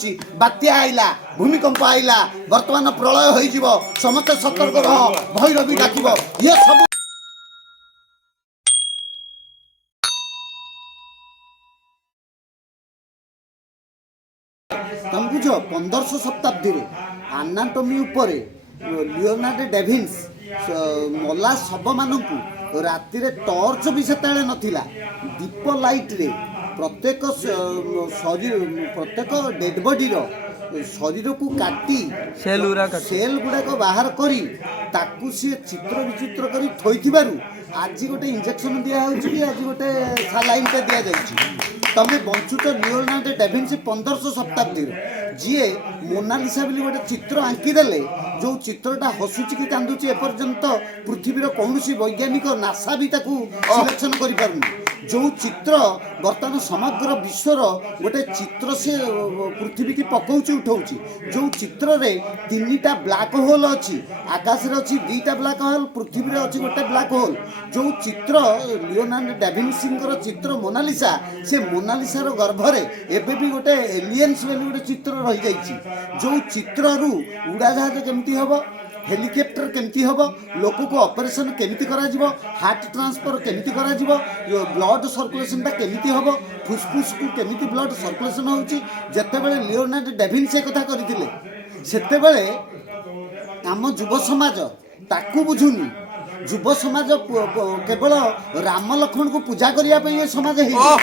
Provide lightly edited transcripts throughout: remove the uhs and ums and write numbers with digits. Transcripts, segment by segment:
होउची बात्या आइला भूमिकंप आइला वर्तमान प्रलय होइजिव समस्त सतर्क रह भैरवी डाकिब ये सब तुम बुझ 1500 शताब्दी रे आनाटोमी उपरे लियोनार्डो डैविन्स मला शब मानकु राति रे टॉर्च भी सेतेले नथिला दीप लाइट रे प्रत्येक शरीर प्रत्येक डेड बॉडी रो शरीर को काटी सेल गुड़ाक बाहर करी ताकू सी चित्र विचित्र करी थोइथिबारु आज गोटे इंजेक्शन दिया होछि कि आज गोटे सालाइन टे दिया जाइछि तमे बंचुच लियोनार्डो डैविन्सी 1500 शताब्दी जी मोनालिसा बोली गोटे चित्र आंकी देले जो चित्रटा हसुची कि कांदुची एपर्यंत पृथ्वीर कौन वैज्ञानिक नासा भी ताकू सिलेक्शन करि पारुनी जो चित्र बर्तमान समग्र विश्वर गोटे चित्र से पृथ्वी की पकाउची उठाउची जो चित्र रे तीनटा ब्लैक होल अच्छी आकाश रे अच्छी दुईटा ब्लैक होल पृथ्वी रे अच्छी गोटे ब्लैक होल जो चित्र लियोनार्डो डैविन्सी चित्र मोनालिसा से मोनालिसा रो गर्भ रे एबे भी गोटे एलियंस वाली गोटे चित्र रही जाइछि जो चित्र रु उड़ाजहाज केमती हबो हेलिकप्टर केमती हबो लोक को ऑपरेशन केमती करा जिवो हार्ट ट्रांसफर केमती करा जिवो ब्लड सर्कुलेशन ता केमती हबो फुसफुस को केमती ब्लड सर्कुलेशन होउची जते बेले लियोनार्डो डैविन्सी कथा करिथिले सेते बेले आम युव समाज ताकू बुझुनी युव समाज केवल राम लक्ष्मण को पूजा करने समाज है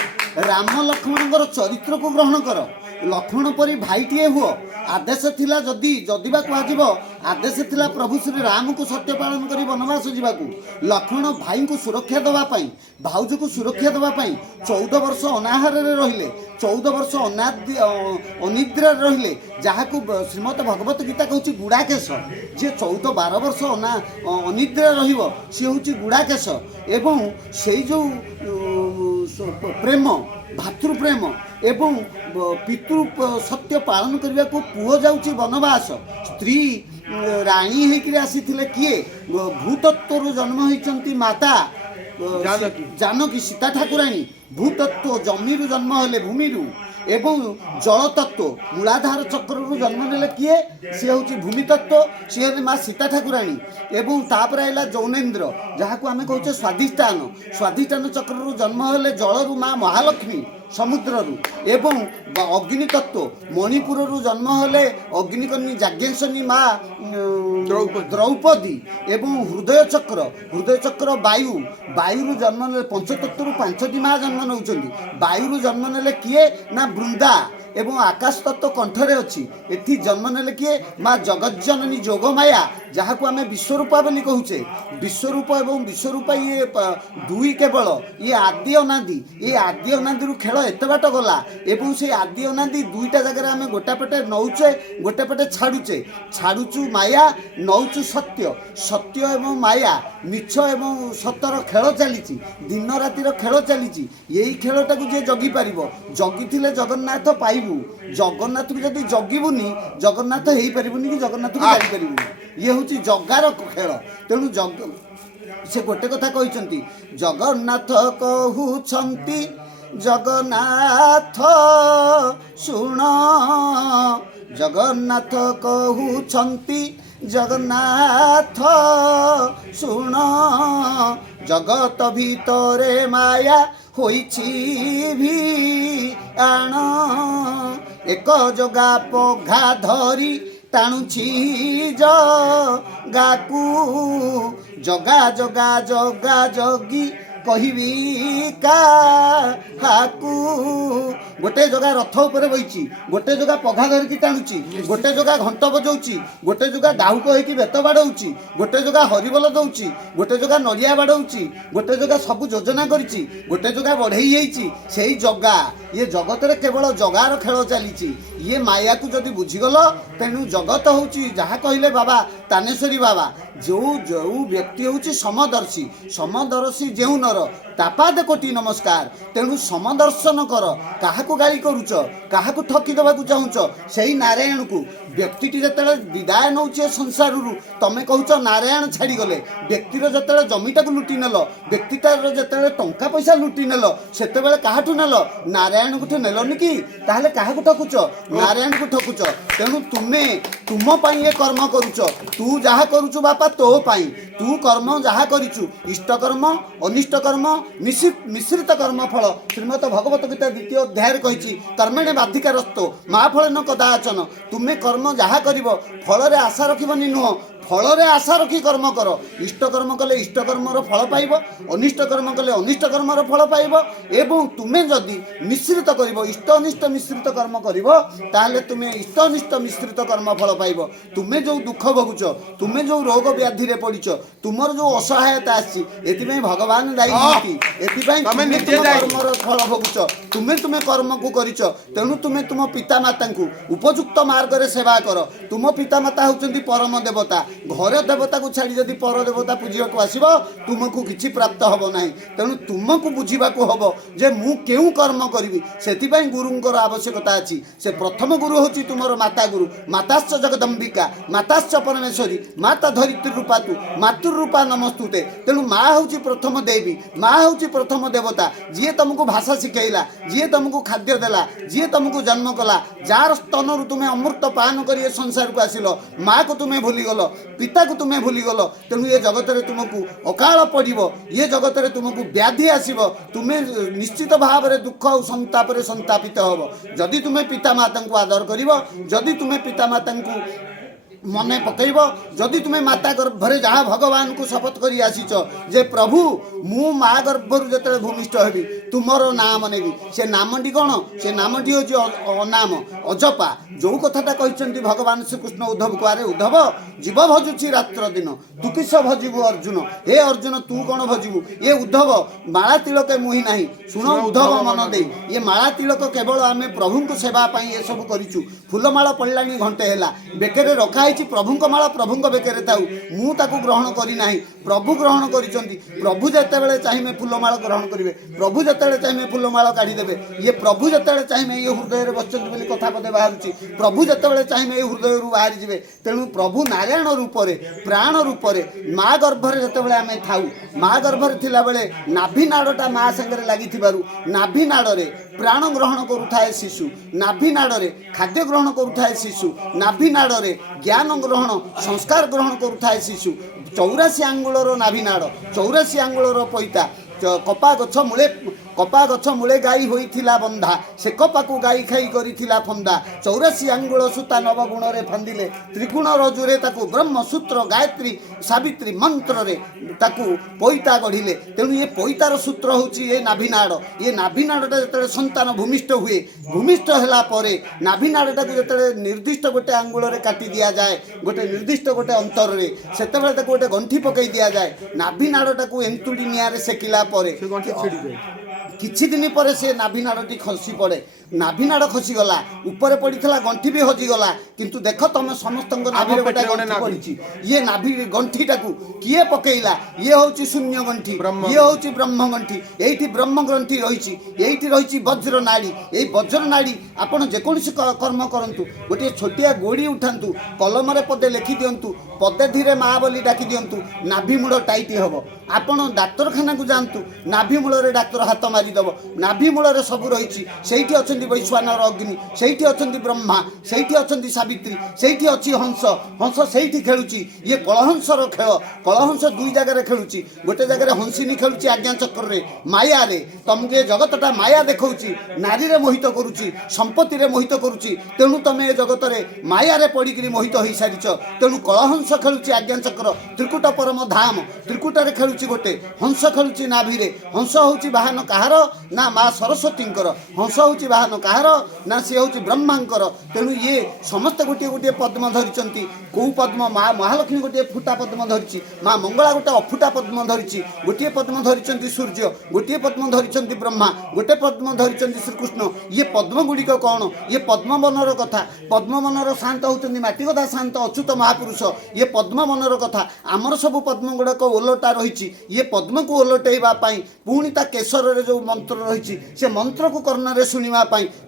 राम लक्ष्मण चरित्र को ग्रहण कर लक्ष्मण परी भाईटे हुआ आदेश थिला जदि जदिबा कह आदेश थिला प्रभु श्री राम को सत्य पालन करी वनवास जावाकू लक्ष्मण भाई को सुरक्षा देवाई भाउज को सुरक्षा देवाई 14 वर्ष अनाहार रहिले 14 वर्ष अनिद्रा रहिले जहाँ श्रीमद भगवत गीता कहूँ गुड़ाकेश जे 14-12 वर्ष अनिद्रा रहिबो सी हूँ गुड़ाकेश एवं से जो प्रेम भातृप्रेम एवं पितृ सत्य पालन करने को पुओ जाऊँगी वनवास स्त्री राणी होकर आसी किए भूतत्व जन्म होती माता जानकी सीता ठाकुराणी भूतत्व जमी जन्म हेले भूमि एवं जल तत्व मूलाधार चक्र जन्म नेले किए सी हूँ भूमि तत्व सी हूँ माँ सीता ठाकुराणी एवं तापर आइला जौनेन्द्र जहाँ को आम कहचे स्वाधिष्ठान चक्र जन्म हेले जलरू माँ महालक्ष्मी समुद्ररू एवं अग्नि तत्व मणिपुर जन्म हेले अग्निकर्णी जाज्ञेश्वरी माँ द्रौपदी एवं हृदय चक्र वायु जन्म ने पंचतत्व 5टी माँ जन्म नौ वायु जन्म नेले किए ना वृंदा एवं आकाश तत्व कंठरे अच्छी एथि जन्म नेले किए माँ जगज्जननी जोगमाया जहाँ को आम विश्वरूपा बोली कहूचे विश्वरूप एवं विश्वरूपा ये दुई केवल ये आदि अनादि ये आदि अनादि खेल एत बाट गला एवं से आदि अनादि दुईटा जगह आम गोटे पटे नौचे गोटे पटे छाड़ुचु माया नौचु सत्य सत्य एवं माया मिछ एवं सतर खेल चली दिन रातिर खेल चली यही खेलटा जे जगी पार जगी जगन्नाथ पाइबू जगन्नाथ को जब जगीबुनी जगन्नाथ हो पारबुनि कि जगन्नाथ को जापरबुनि ये हूँ जगार खेल तेणु जग से गोटे कथा कहते जगन्नाथ कहउछंती जगन्नाथ शुण जगन्नाथ कहउछंती जगन्नाथ शुण जगत भितरे माया होइछि भी आण एक जगा पघा धरी टाणुछि जगाकू जगा जगा जगा जगी कहबी काहाकू गोटे जगह रथ उपर बही गोटे जगह पघा धरिकी टाणुची गोटे जगह घंट बजाऊँच गोटे जगह डाहुक होगी बेत बाड़ौची गोटे जगह हरिबोल दौची गोटे जगह नड़िया बाड़ौची गोटे जगह सब योजना करिछि गोटे जगह बढ़ई से जगा ये जगत रे केवल जगार खेल चली ये माया को जदि बुझीगल तेणु जगत हूँ जहाँ कहले बाबा तानेश्वरी बाबा जो जो व्यक्ति हूँ समदर्शी समदर्शी जो नर ତାପାଦେ କୋଟି ନମସ୍କାର। ତେଣୁ ସମଦର୍ଶନ କର। କାହାକୁ ଗାଳି କରୁଛ, କାହାକୁ ଠକି ଦେବାକୁ ଚାହୁଁଛ, ସେଇ ନାରାୟଣକୁ। ବ୍ୟକ୍ତିଟି ଯେତେବେଳେ ବିଦାୟ ନେଉଛି ଏ ସଂସାରରୁ, ତମେ କହୁଛ ନାରାୟଣ ଛାଡ଼ିଗଲେ। ବ୍ୟକ୍ତିର ଯେତେବେଳେ ଜମିଟାକୁ ଲୁଟି ନେଲ, ବ୍ୟକ୍ତିଟାର ଯେତେବେଳେ ଟଙ୍କା ପଇସା ଲୁଟି ନେଲ, ସେତେବେଳେ କାହାଠୁ ନେଲ? ନାରାୟଣଙ୍କଠୁ ନେଲନି କି? ତାହେଲେ କାହାକୁ ଠକୁଛ? ନାରାୟଣକୁ ଠକୁଛ। ତେଣୁ ତୁମେ ତୁମ ପାଇଁ ଏ କର୍ମ କରୁଛ। ତୁ ଯାହା କରୁଛୁ ବାପା ତୋ ପାଇଁ। ତୁ କର୍ମ ଯାହା କରିଛୁ, ଇଷ୍ଟକର୍ମ, ଅନିଷ୍ଟ କର୍ମ, ମିଶ୍ରିତ କର୍ମ ଫଳ ଶ୍ରୀମଦ ଭଗବତ ଗୀତା 2ୟ ଅଧ୍ୟାୟରେ କହିଛି, କର୍ମେଣେ ବାଧିକାରସ୍ତ ମା ଫଳେନ କଦାଚନ। ତୁମେ କର୍ମ ଯାହା କରିବ ଫଳରେ ଆଶା ରଖିବନି, ନୁହଁ, ଫଳରେ ଆଶା ରଖି କର୍ମ କର। ଇଷ୍ଟକର୍ମ କଲେ ଇଷ୍ଟକର୍ମର ଫଳ ପାଇବ, ଅନିଷ୍ଟ କର୍ମ କଲେ ଅନିଷ୍ଟ କର୍ମର ଫଳ ପାଇବ। ଏବଂ ତୁମେ ଯଦି ମିଶ୍ରିତ କରିବ, ଇଷ୍ଟ ଅନିଷ୍ଟ ମିଶ୍ରିତ କର୍ମ କରିବ, ତାହେଲେ ତୁମେ ଇଷ୍ଟ ଅନିଷ୍ଟ ମିଶ୍ରିତ କର୍ମ ଫଳ ପାଇବ। ତୁମେ ଯେଉଁ ଦୁଃଖ ଭୋଗୁଛ, ତୁମେ ଯେଉଁ ରୋଗ ବ୍ୟାଧିରେ ପଡ଼ିଛ, ତୁମର ଯେଉଁ ଅସହାୟତା ଆସିଛି, ଏଥିପାଇଁ ଭଗବାନ ଦାୟୀ ନୁହନ୍ତି। ଏଥିପାଇଁ ତୁମେ କର୍ମର ଫଳ ଭୋଗୁଛ। ତୁମେ କର୍ମକୁ କରିଛ। ତେଣୁ ତୁମେ ତୁମ ପିତାମାତାଙ୍କୁ ଉପଯୁକ୍ତ ମାର୍ଗରେ ସେବା କର। ତୁମ ପିତାମାତା ହେଉଛନ୍ତି ପରମ ଦେବତା। ଘର ଦେବତାକୁ ଛାଡ଼ି ଯଦି ପର ଦେବତା ପୂଜିବାକୁ ଆସିବ, ତୁମକୁ କିଛି ପ୍ରାପ୍ତ ହେବ ନାହିଁ। ତେଣୁ ତୁମକୁ ବୁଝିବାକୁ ହେବ ଯେ ମୁଁ କେଉଁ କର୍ମ କରିବି। ସେଥିପାଇଁ ଗୁରୁଙ୍କର ଆବଶ୍ୟକତା ଅଛି। ସେ ପ୍ରଥମ ଗୁରୁ ହେଉଛି ତୁମର ମାତା ଗୁରୁ। ମାତାଶ୍ଚ ଜଗଦମ୍ବିକା, ମାତାଶ୍ଚ ପରମେଶ୍ୱରୀ, ମାତା ଧରିତ୍ରୀ ରୂପାତୁ, ମାତୃରୂପା ନମସ୍ତୁତେ। ତେଣୁ ମା ହେଉଛି ପ୍ରଥମ ଦେବୀ, ମା ହେଉଛି ପ୍ରଥମ ଦେବତା। ଯିଏ ତୁମକୁ ଭାଷା ଶିଖେଇଲା, ଯିଏ ତୁମକୁ ଖାଦ୍ୟ ଦେଲା, ଯିଏ ତୁମକୁ ଜନ୍ମ କଲା, ଯାହାର ସ୍ତନରୁ ତୁମେ ଅମୃତ ପାନ କରି ଏ ସଂସାରକୁ ଆସିଲ, ମାକୁ ତୁମେ ଭୁଲିଗଲ, ପିତାକୁ ତୁମେ ଭୁଲିଗଲ। ତେଣୁ ଏ ଜଗତରେ ତୁମକୁ ଅକାଳ ପଡ଼ିବ, ଏ ଜଗତରେ ତୁମକୁ ବ୍ୟାଧି ଆସିବ। ତୁମେ ନିଶ୍ଚିତ ଭାବରେ ଦୁଃଖ ଆଉ ସନ୍ତାପରେ ସନ୍ତାପିତ ହେବ। ଯଦି ତୁମେ ପିତାମାତାଙ୍କୁ ଆଦର କରିବ, ଯଦି ତୁମେ ପିତାମାତାଙ୍କୁ ମନେ ପକାଇବ, ଯଦି ତୁମେ ମାତା ଗର୍ଭରେ ଯାହା ଭଗବାନଙ୍କୁ ଶପଥ କରି ଆସିଛ ଯେ ପ୍ରଭୁ ମୁଁ ମା ଗର୍ଭରୁ ଯେତେବେଳେ ଭୂମିଷ୍ଠ ହେବି ତୁମର ନାମ ନେବି, ସେ ନାମଟି କ'ଣ? ସେ ନାମଟି ହେଉଛି ଅନାମ, ଅଜପା। ଯେଉଁ କଥାଟା କହିଛନ୍ତି ଭଗବାନ ଶ୍ରୀକୃଷ୍ଣ ଉଦ୍ଧବକୁ, ଆରେ ଉଦ୍ଧବ, ଜୀବ ଭଜୁଛି ରାତ୍ର ଦିନ, ତୁ କିସ ଭଜିବୁ ଅର୍ଜୁନ? ହେ ଅର୍ଜୁନ, ତୁ କ'ଣ ଭଜିବୁ? ଏ ଉଦ୍ଧବ, ମାଳା ତିଳକେ ମୁହିଁ ନାହିଁ। ଶୁଣ ଉଦ୍ଧବ ମନ ଦେଇ, ଏ ମାଳା ତିଳକ କେବଳ ଆମେ ପ୍ରଭୁଙ୍କ ସେବା ପାଇଁ ଏସବୁ କରିଛୁ। ଫୁଲମାଳ ପଡ଼ିଲାଣି ଘଣ୍ଟେ ହେଲା, ବେକରେ ରଖା ହେଇଛି ପ୍ରଭୁଙ୍କ ମାଳ, ପ୍ରଭୁଙ୍କ ବେକରେ ଥାଉ। ମୁଁ ତାକୁ ଗ୍ରହଣ କରିନାହିଁ, ପ୍ରଭୁ ଗ୍ରହଣ କରିଛନ୍ତି। ପ୍ରଭୁ ଯେତେବେଳେ ଚାହିଁବେ ଫୁଲମାଳ ଗ୍ରହଣ କରିବେ, ପ୍ରଭୁ ଯେତେବେଳେ ଚାହିଁବେ ଫୁଲମାଳ କାଢ଼ିଦେବେ। ଇଏ ପ୍ରଭୁ ଯେତେବେଳେ ଚାହିଁବେ ଇଏ ହୃଦୟରେ ବସିଛନ୍ତି ବୋଲି କଥା ପଦେ ବାହାରୁଛି, ପ୍ରଭୁ ଯେତେବେଳେ ଚାହିଁବେ ଏ ହୃଦୟରୁ ବାହାରିଯିବେ। ତେଣୁ ପ୍ରଭୁ ନାରାୟଣ ରୂପରେ, ପ୍ରାଣ ରୂପରେ ମା ଗର୍ଭରେ ଯେତେବେଳେ ଆମେ ଥାଉ, ମା ଗର୍ଭରେ ଥିଲାବେଳେ ନାଭି ନାଡ଼ଟା ମା ସାଙ୍ଗରେ ଲାଗିଥିବାରୁ ନାଭି ନାଡ଼ରେ ପ୍ରାଣ ଗ୍ରହଣ କରୁଥାଏ ଶିଶୁ, ନାଭି ନାଡ଼ରେ ଖାଦ୍ୟ ଗ୍ରହଣ କରୁଥାଏ ଶିଶୁ, ନାଭି ନାଡ଼ରେ ଜ୍ଞାନ ଗ୍ରହଣ ସଂସ୍କାର ଗ୍ରହଣ କରୁଥାଏ ଶିଶୁ। 84 ଆଙ୍ଗୁଳର ନାଭି ନାଡ଼, 84 ଆଙ୍ଗୁଳର ପଇତା। କପା ଗଛ ମୂଳେ ଗାଈ ହୋଇଥିଲା ବନ୍ଧା, ସେ କପାକୁ ଗାଈ ଖାଇ କରିଥିଲା ଫନ୍ଦା। 84 ଆଙ୍ଗୁଳ ସୂତା ନବଗୁଣରେ ଫନ୍ଦିଲେ, ତ୍ରିଗୁଣ ରଜୁରେ ତାକୁ ବ୍ରହ୍ମସୂତ୍ର ଗାୟତ୍ରୀ ସାବିତ୍ରୀ ମନ୍ତ୍ରରେ ତାକୁ ପଇତା ଗଢ଼ିଲେ। ତେଣୁ ଏ ପଇତାର ସୂତ୍ର ହେଉଛି ଏ ନାଭିନାଡ଼। ଏ ନାଭିନାଡ଼ଟା ଯେତେବେଳେ ସନ୍ତାନ ଭୂମିଷ୍ଠ ହୁଏ, ଭୂମିଷ୍ଠ ହେଲା ପରେ ନାଭିନାଡ଼ଟାକୁ ଯେତେବେଳେ ନିର୍ଦ୍ଦିଷ୍ଟ ଗୋଟେ ଆଙ୍ଗୁଳରେ କାଟି ଦିଆଯାଏ, ଗୋଟେ ନିର୍ଦ୍ଦିଷ୍ଟ ଗୋଟେ ଅନ୍ତରରେ, ସେତେବେଳେ ତାକୁ ଗୋଟେ ଗଣ୍ଠି ପକାଇ ଦିଆଯାଏ। ନାଭିନାଡ଼ଟାକୁ ଏନ୍ତୁଡ଼ି ନିଆଁରେ ସେକିଲା ପରେ କିଛି ଦିନ ପରେ ସେ ନାଭିନାଡ଼ଟି ଖସି ପଡ଼େ। ନାଭିନାଡ଼ ଖସିଗଲା, ଉପରେ ପଡ଼ିଥିଲା ଗଣ୍ଠି ବି ହଜିଗଲା। କିନ୍ତୁ ଦେଖ ତମେ ସମସ୍ତଙ୍କ ନାଭିରେ ଗୋଟେ ଗଣ୍ଠି ପଡ଼ିଛି। ଇଏ ନାଭି ଗଣ୍ଠିଟାକୁ କିଏ ପକେଇଲା? ଇଏ ହେଉଛି ଶୂନ୍ୟ ଗଣ୍ଠି, ଇଏ ହେଉଛି ବ୍ରହ୍ମ ଗଣ୍ଠି। ଏଇଠି ବ୍ରହ୍ମ ଗଣ୍ଠି ରହିଛି, ଏଇଠି ରହିଛି ବଜ୍ର ନାଡ଼ି। ଏଇ ବଜ୍ର ନାଡ଼ି ଆପଣ ଯେକୌଣସି କର୍ମ କରନ୍ତୁ, ଗୋଟିଏ ଛୋଟିଆ ଗୋଡ଼ି ଉଠାନ୍ତୁ, କଲମରେ ପଦେ ଲେଖିଦିଅନ୍ତୁ, ପଦେ ଧୀରେ ମା ବୋଲି ଡାକି ଦିଅନ୍ତୁ, ନାଭି ମୂଳ ଟାଇଟ୍ ହେବ। ଆପଣ ଡାକ୍ତରଖାନାକୁ ଯାଆନ୍ତୁ, ନାଭି ମୂଳରେ ଡାକ୍ତର ହାତ ମାରିଦେବ। ନାଭି ମୂଳରେ ସବୁ ରହିଛି। ସେଇଠି ଅଛନ୍ତି ବୈଶ୍ୱାନର ଅଗ୍ନି, ସେଇଠି ଅଛନ୍ତି ବ୍ରହ୍ମା, ସେଇଠି ଅଛନ୍ତି ସାବିତ୍ରୀ, ସେଇଠି ଅଛି ହଂସ। ହଂସ ସେଇଠି ଖେଳୁଛି। ଇଏ କଳହଂସର ଖେଳ। କଳହଂସ ଦୁଇ ଜାଗାରେ ଖେଳୁଛି। ଗୋଟେ ଜାଗାରେ ହଂସିନୀ ଖେଳୁଛି ଆଜ୍ଞା ଚକ୍ରରେ, ମାୟାରେ। ତମକୁ ଏ ଜଗତଟା ମାୟା ଦେଖାଉଛି, ନାରୀରେ ମୋହିତ କରୁଛି, ସମ୍ପତ୍ତିରେ ମୋହିତ କରୁଛି। ତେଣୁ ତମେ ଏ ଜଗତରେ ମାୟାରେ ପଡ଼ିକିରି ମୋହିତ ହୋଇସାରିଛ। ତେଣୁ କଳହଂସ ଖେଳୁଛି ଆଜ୍ଞା ଚକ୍ର, ତ୍ରିକୁଟ ପରମ ଧାମ। ତ୍ରିକୁଟରେ ଖେଳୁଛି ଗୋଟେ, ହଂସ ଖେଳୁଛି ନାଭିରେ। ହଂସ ହେଉଛି ବାହନ କାହାର? ନା ମା ସରସ୍ୱତୀଙ୍କର। ହଂସ ହେଉଛି ବାହନ କାହାର? ନା ସିଏ ହେଉଛି ବ୍ରହ୍ମାଙ୍କର। ତେଣୁ ଇଏ ସମସ୍ତେ ଗୋଟିଏ ଗୋଟିଏ ପଦ୍ମ ଧରିଛନ୍ତି। କେଉଁ ପଦ୍ମ? ମା ମହାଲକ୍ଷ୍ମୀ ଗୋଟିଏ ଫୁଟା ପଦ୍ମ ଧରିଛି, ମା ମଙ୍ଗଳା ଗୋଟେ ଅଫୁଟା ପଦ୍ମ ଧରିଛି। ଗୋଟିଏ ପଦ୍ମ ଧରିଛନ୍ତି ସୂର୍ଯ୍ୟ, ଗୋଟିଏ ପଦ୍ମ ଧରିଛନ୍ତି ବ୍ରହ୍ମା, ଗୋଟେ ପଦ୍ମ ଧରିଛନ୍ତି ଶ୍ରୀକୃଷ୍ଣ। ଇଏ ପଦ୍ମ ଗୁଡ଼ିକ କ'ଣ? ଇଏ ପଦ୍ମବନର କଥା। ପଦ୍ମବନର ଶାନ୍ତ ହେଉଛନ୍ତି ମାଟି କଥା ଶାନ୍ତ ଅଚ୍ୟୁତ ମହାପୁରୁଷ। ଇଏ ପଦ୍ମବନର କଥା। ଆମର ସବୁ ପଦ୍ମ ଗୁଡ଼ାକ ଓଲଟା ରହିଛି। ये पद्म को ओलटेवा पुणी ता केशर रे जो मंत्र रही से मंत्र को कर्णरे शुणा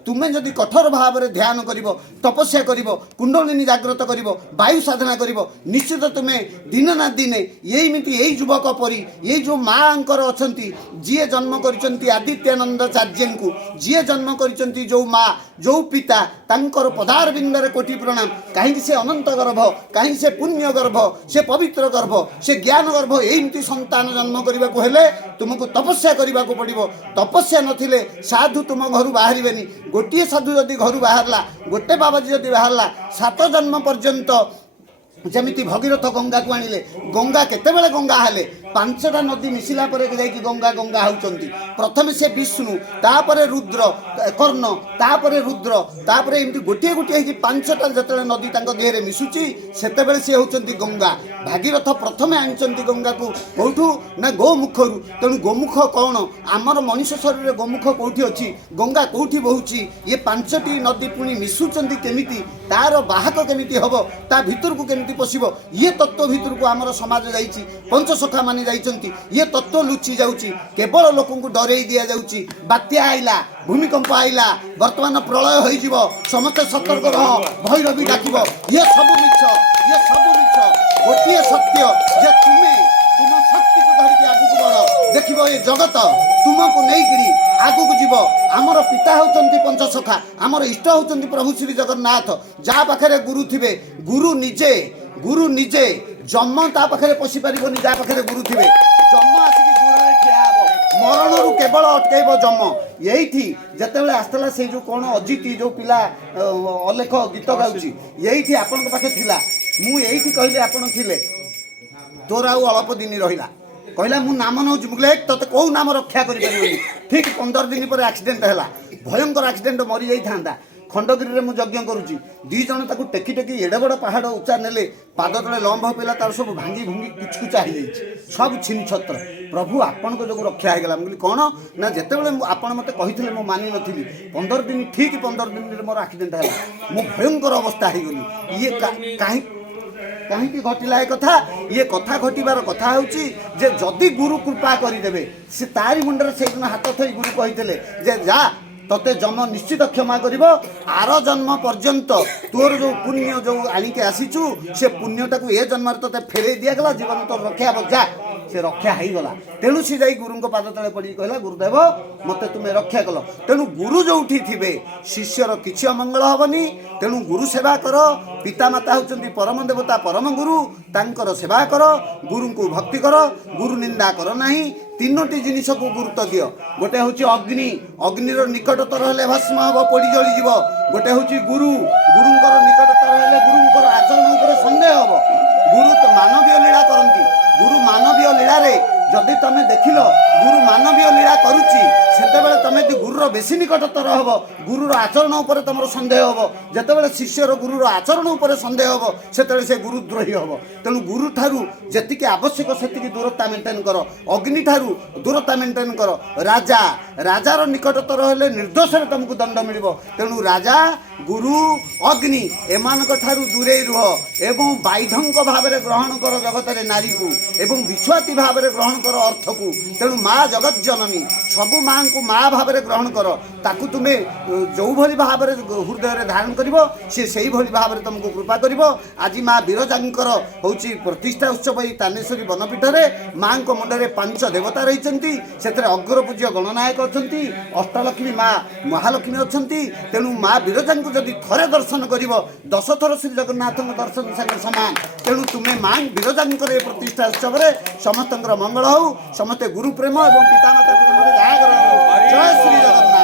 तुम्हें जदि कठोर भाव में ध्यान कर तपस्या कर कुंडलिनी जागृत कर वायु साधना कर निश्चित तुम्हें दिन ना दिने यही युवक परी ये जो माँ अच्छा जी जन्म कर आदित्यानंदाचार्य को जी जन्म कर जो माँ जो पिता तांकर पदार बिंदरे कोटि प्रणाम कहीं से अनंत गर्भ कहीं से पुण्य गर्भ से पवित्र गर्भ से ज्ञान गर्भ एमती संतान जन्म करने को हेले तुमको तपस्या करने को पड़ो तपस्या नथिले साधु तुम घर बाहर गोटे साधु जदि घर बाहरला गोटे बाबाजी जदि बाहरला 7 जन्म पर्यंत जमीती भगीरथ गंगा को आणिले गंगा केतेबेले गंगा हेले 5टा नदी मिसिला परे जाइकी गंगा गंगा होउचंती प्रथमे से विष्णु तापरे रुद्र कर्ण तापरे रुद्र तापरे एमती गोटे गोटे हे 5टा जतले नदी तांको देहरे मिसुची सेतेबेले से होउचंती गंगा भागीरथ प्रथमे आनिचंती गंगा को कोठू ना गोमुखरु तेणु गोमुख कौन आमर मनुष्य शरीर रे गोमुख कोठी अछि गंगा कोठी बहुची ये 5टी नदी पुणी मिसुचंती केमिति तार बाहक केमिति हबो ता भितर को केमिति पशिबो ये तत्व भितर को आमर समाज जाइछि पंचसखा माने जाइछंती ये तत्व लुचि जाउछि केवल लोकन को डरेई दिया जाउछि बात्या आइला भूमिकंप आइला वर्तमान प्रलय होई जिवो समस्त सतर्क रह भैरवी डाकिबो ये सब मिछ गोटे सत्य जे तुम शक्ति को धरिकी आगु बढ़ देखिबो ये जगत तुमको नहीं आगु को जीव आमर पिता होचंती पंचसखा आमर इष्ट होचंती प्रभु श्री जगन्नाथ जा पाखरे गुरु निजे जम ता पाखरे पशि पारिबनी जा पाखरे गुरु थिबे जम आसिकी दूर ठिया हबो मरणरू केवल अटकाइब जम यही जितेबाला आसला से जो कौन अजिति जो पिला अलेख गीत गाउची यही आपण पाखे थिला मु यही कहली आपण थिले तोर आउ अल्प दिन रहिला कहला मु नाम नौ मुगले तते कौ नाम रक्षा करि परिबनी ठीक 15 दिन पर एक्सीडेंट हैला भयंकर एक्सीडेंट मरी जाई थांदा खंडगिरी रे मु यज्ञ करूची 2 जण ताकू टेकी टेकी एडे बड़ पहाड़ उच्चा नेले पाद तले लंब पेला तार सब भांगी भुंगी कुचकुचा हो जाई सब छिन छत्र प्रभु आपण को जो रक्षा हो गला मुगली कोन ना जेतेबेले आपण मते कहिथिले मु मानि नथिली 15 दिन ठीक 15 दिन रे मोर एक्सीडेंट हैला मु भयंकर अवस्था हो गली ये काहे कहीं घटला कथा ये कथा घटार कथा होची जे जदि गुरु कृपा करदेवे से तारी मुंडर से दिन हाथ थई गुरु कही जे जा तते जम निश्चित क्षमा करिवो आर जन्म पर्यंत तोर जो पुण्य जो आनिके आसीचु से पुण्यटा को ए जन्म तते फेरे दिया गला जीवन तो रक्षा बजा से रक्षा हो गला तेणु सी जाई गुरु पाद तले पड़ी कहला गुरुदेव मते तुम्हें रक्षा कल तेणु गुरु जो थे शिष्यर किसी अमंगल हेनी तेणु गुरु सेवा कर पितामाता होचंती परम देवता परम गुरु तांकर सेवा कर गुरु को भक्ति कर गुरु निंदा कर नहीं 3टी जिनिस को गुरुत्व दियो गोटे हूँ अग्नि अग्निर निकटतर हेले भस्म हम पोड़ी जलिज गोटे हूँ गुरु गुरुंकर निकटतर हेले गुरुंकर आचरण उपर संदेह हम गुरु तो मानवीय लीला करती गुरु मानवीय लीला रे जदि तमें देखिल गुरु मानवीय लीला करुच्ची सेतेबेले तमें गुरुर बेसी निकटतर हम गुरुर आचरण उपर तुम संदेह हम जितेबाला शिष्यर गुरुर आचरण उपर संदेह हम से से गुरुद्रोही हम तेणु गुरु ठारू जी आवश्यक से दूरता मेंटेन कर अग्नि ठारू दूरता मेंटेन कर राजा राजार निकटतर हेले निर्दोष तुमको दंड मिल तेणु राजा गुरु अग्नि एमानक ठारू दूरे रुह एवं बाइधंक भाव में ग्रहण कर जगत नारी को एवं विश्वाती भाव में ग्रहण कर अर्थ को तेणु माँ जगत जननी सबु माँ को माँ भाव में ग्रहण कर ताकू तुम्हें जो भली भाव में हृदय धारण कर से भली भाव में तुमको कृपा कर आज माँ विरजांकर हूँ प्रतिष्ठा उत्सव ये तानेश्वरी वनपीठ में माँ को मुंडे 5 देवता रही से अग्र पूज्य गणनायक अच्छा अष्टलक्ष्मी माँ महालक्ष्मी अच्छा तेणु माँ विरजा को जदि थरे दर्शन कर 10 थर श्री जगन्नाथ दर्शन संगे सामान तेणु तुम्हें माँ विरजांकर प्रतिष्ठा उत्सव में समस्त मंगल हो समस्ते गुरु प्रेम और पितामाता प्रेम जय श्री जगन्नाथ।